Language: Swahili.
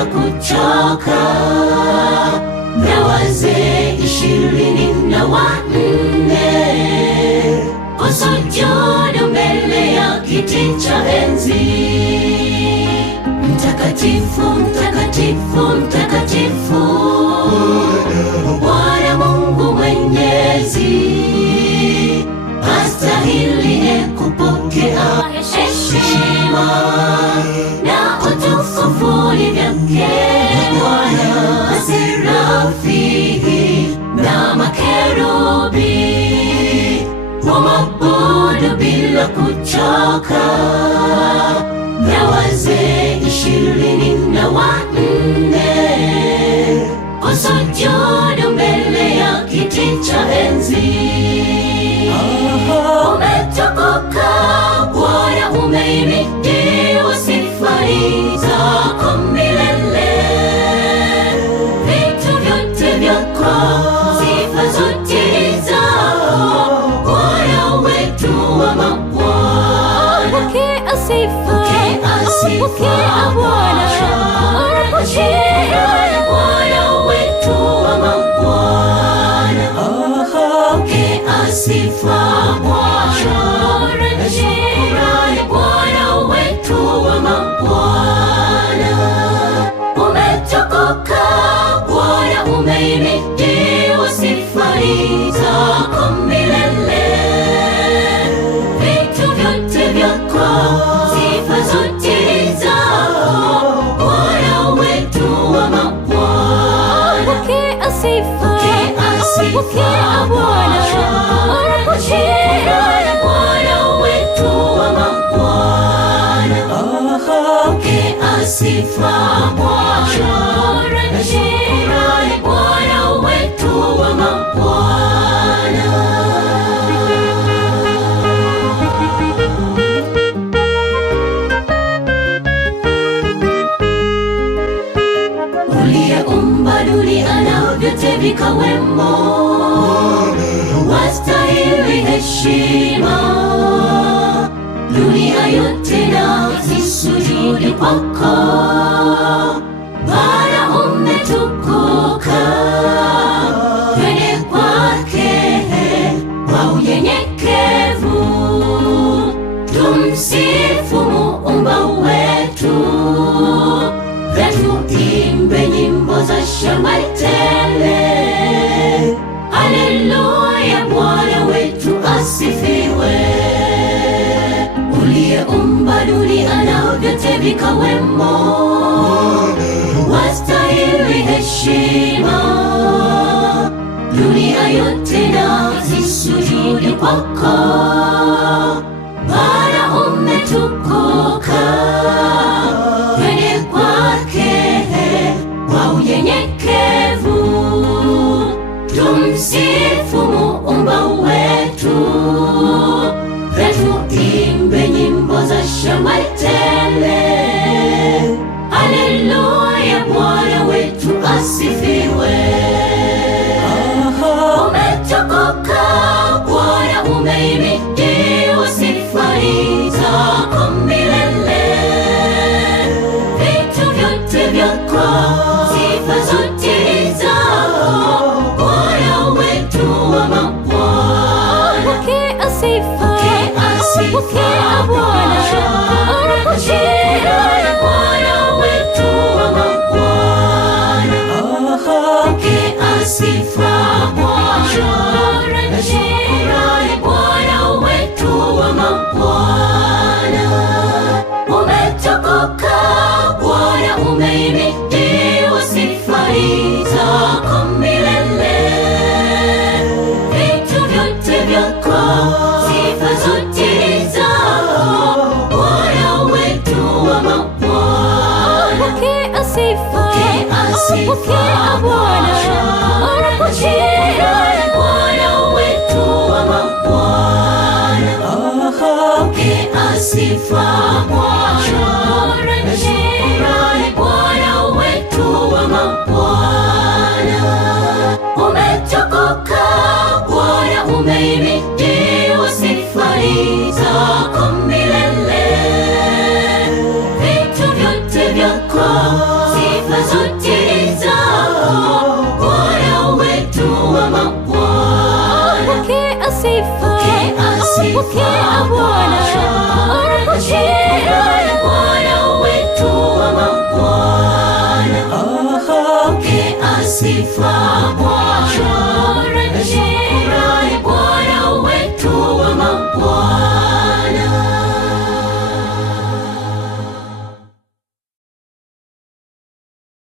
bila kuchoka, na wazee 24 kusujudu mbele ya kiti cha enzi. Mtakatifu, mtakatifu, mtakatifu, Bwana Mungu Mwenyezi, astahili kupokea heshima na utukufu ni vyake Bwana. Maserafi na makerubi humwabudu bila kuchoka, na wazee 24 kusujudu mbele ya kiti cha enzi. Umetukuka Bwana, umehimidiwa, sifa zako milele. Vitu vyote vyako, sifa zote zako, Bwana wetu wa mabwana. Pokea sifa, pokea Bwana, Bwana wetu wa mabwana. Pokea sifa Bwana, Bwana wetu wa mabwana. Umetukuka Bwana, umehimidiwa, sifa zako milele. Vitu vyote vyako, sifa zote zako, Bwana wetu wa mabwana. pokea sifa, Pokea Bwana, Bwana wetu wa mabwana. Pokea sifa Bwana, Bwana wetu wa mabwana. Uliyeumba dunia na vyote vikawemo, wastahili heshima. Dunia yote na isujudu kwako, Bwana umetukuka. Twende kwake kwa unyenyekevu, tumsifu Muumba wetu. Tuimbe nyimbo za shangwe tele, haleluya, Bwana wetu asifiwe. Uliyeumba dunia na vyote vikawemo, wastahili heshima. Dunia yote na isujudu kwako, Bwana umetukuka. Twende kwake kwa unyenyekevu, tumsifu Muumba wetu. Tuimbe nyimbo za shangwe tele, haleluya, Bwana wetu asifiwe. Umetukuka Bwana, umehimidiwa, sifa zako milele. Vitu vyote vyako, sifa zote zako, Bwana wetu wa mabwana. pokea sifa, Pokea Bwana, Bwana wetu wa mabwana. Pokea sifa Bwana, Bwana wetu wa mabwana. Umetukuka Bwana, umehimidiwa, sifa zako milele. 'Cause sifa